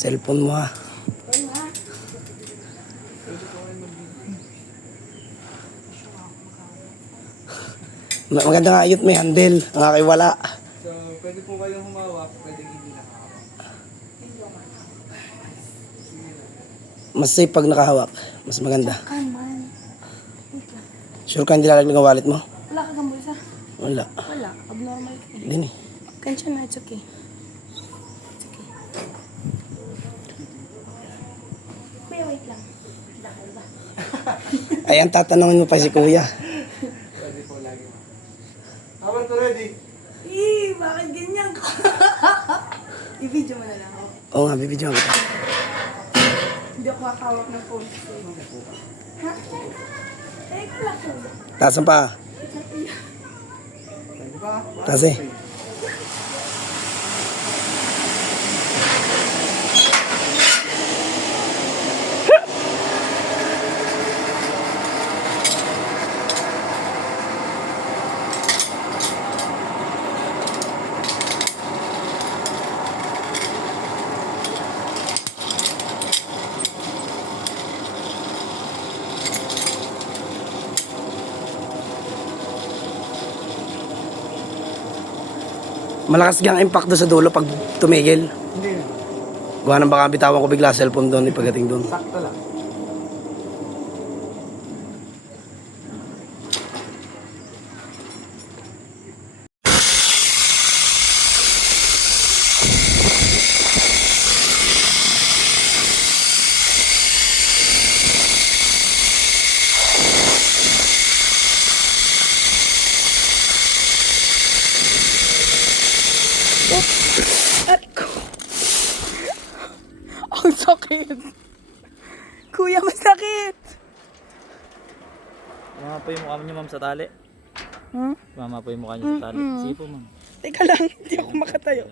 Cellphone mo ha. Maganda nga ayot, may handle. Ang aking wala. So, pwede po kayong humawak, pwede hindi nakahawak. Mas safe pag nakahawak. Mas maganda. Kaman. Sure ka hindi lalaglag ang wallet mo? Wala ka kang bulsa? Wala. Wala. Abnormal ka eh. Hindi ni. Kansya na, it's okay. It's okay. Kuya, wait lang. Dahil ba? Ayan, tatanungin mo pa si kuya. Pwede po lagi. Habang to ready? Bakit ganyan ka? I-video mo na lang ako. Oo nga, bibidyoan kita. Hindi ako makakawak ng phone. Ha? Teka lang po. Tasan pa. Pwede ba? Taas eh. Malakas gang impact doon sa dulo pag tumigil. Hindi. Gawa ng baka bitawan ko bigla cellphone doon ipagating doon. Sakto lang. At ko. Ang sakit. Kuya, masakit. Mama po yung mukha niyo, ma'am, sa tali. Hmm? Mama po yung mukha niyo sa tali. Sige po, ma'am. Teka lang, hindi ako makatayo.